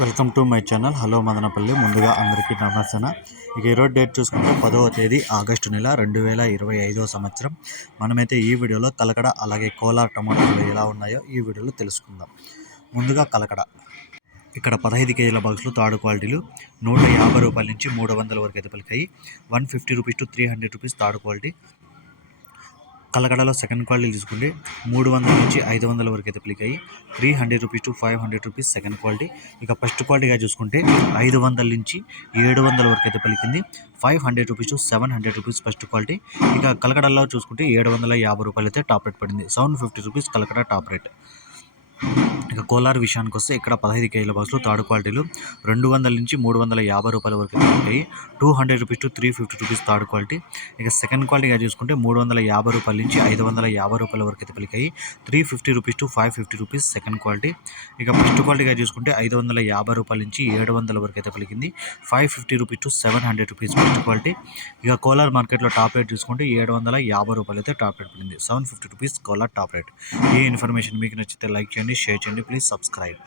Welcome to my channel. Hello Madanapalle. ముందుగా అందరికీ నమస్తే ఇక ఈరోజు డేట్ చూసుకుంటే పదవ తేదీ ఆగస్టు నెల రెండు వేల ఇరవై ఐదవ సంవత్సరం. మనమైతే ఈ వీడియోలో కలకడ అలాగే కోలార్ టమాటాలు ఎలా ఉన్నాయో ఈ వీడియోలో తెలుసుకుందాం. ముందుగా కలకడ. ఇక్కడ పదహైదు కేజీల బాక్సులు తాడు క్వాలిటీలు నూట యాభై రూపాయల నుంచి మూడు వందల వరకు అయితే పలికాయి. One fifty rupees to three hundred rupees తాడు క్వాలిటీ. కలకడలో సెకండ్ క్వాలిటీ తీసుకుంటే మూడు వందల నుంచి ఐదు వందల వరకు అయితే పలికాయి three hundred rupees to five hundred rupees second quality ఇక ఫస్ట్ క్వాలిటీగా చూసుకుంటే ఐదు వందల నుంచి ఏడు వందల వరకు అయితే పలికింది. Five hundred rupees to seven hundred rupees first quality ఇక కలకడలో చూసుకుంటే ఏడు వందల యాభై రూపాయలు అయితే టాప్ రేట్ పడింది. Seven fifty rupees Kalakada top rate ఇక కోలార్ విషయానికి వస్తే ఇక్కడ పదహైదు కేజీల బస్సులు థర్డ్ క్వాలిటీలు రెండు వందల నుంచి మూడు వందల యాభై రూపాయల వరకు ఉంటాయి. Two hundred rupees to three fifty rupees third quality. ఇక సెకండ్ క్వాలిటీగా చూసుకుంటే మూడు వందల యాభై రూపాయల నుంచి ఐదు వందల యాభై రూపాయల వరకు అయితే పలికాయి. Three fifty rupees to five fifty rupees second quality. ఇక ఫస్ట్ క్వాలిటీగా చూసుకుంటే ఐదు వందల యాభై రూపాయల నుంచి ఏడు వందల వరకు అయితే పలికింది. Five fifty rupees to seven hundred rupees first quality. ఇక కోలార్ మార్కెట్లో టాప్ రేట్ చూసుకుంటే ఏడు వందల యాభై రూపాయలు అయితే టాప్ రేట్ పడింది seven fifty rupees Kolar top rate. ఈ ఇన్ఫర్మేషన్ మీకు నచ్చితే లైక్ చేయండి చేయండి షేర్ చేయండి ప్లీజ్ సబ్స్క్రైబ్.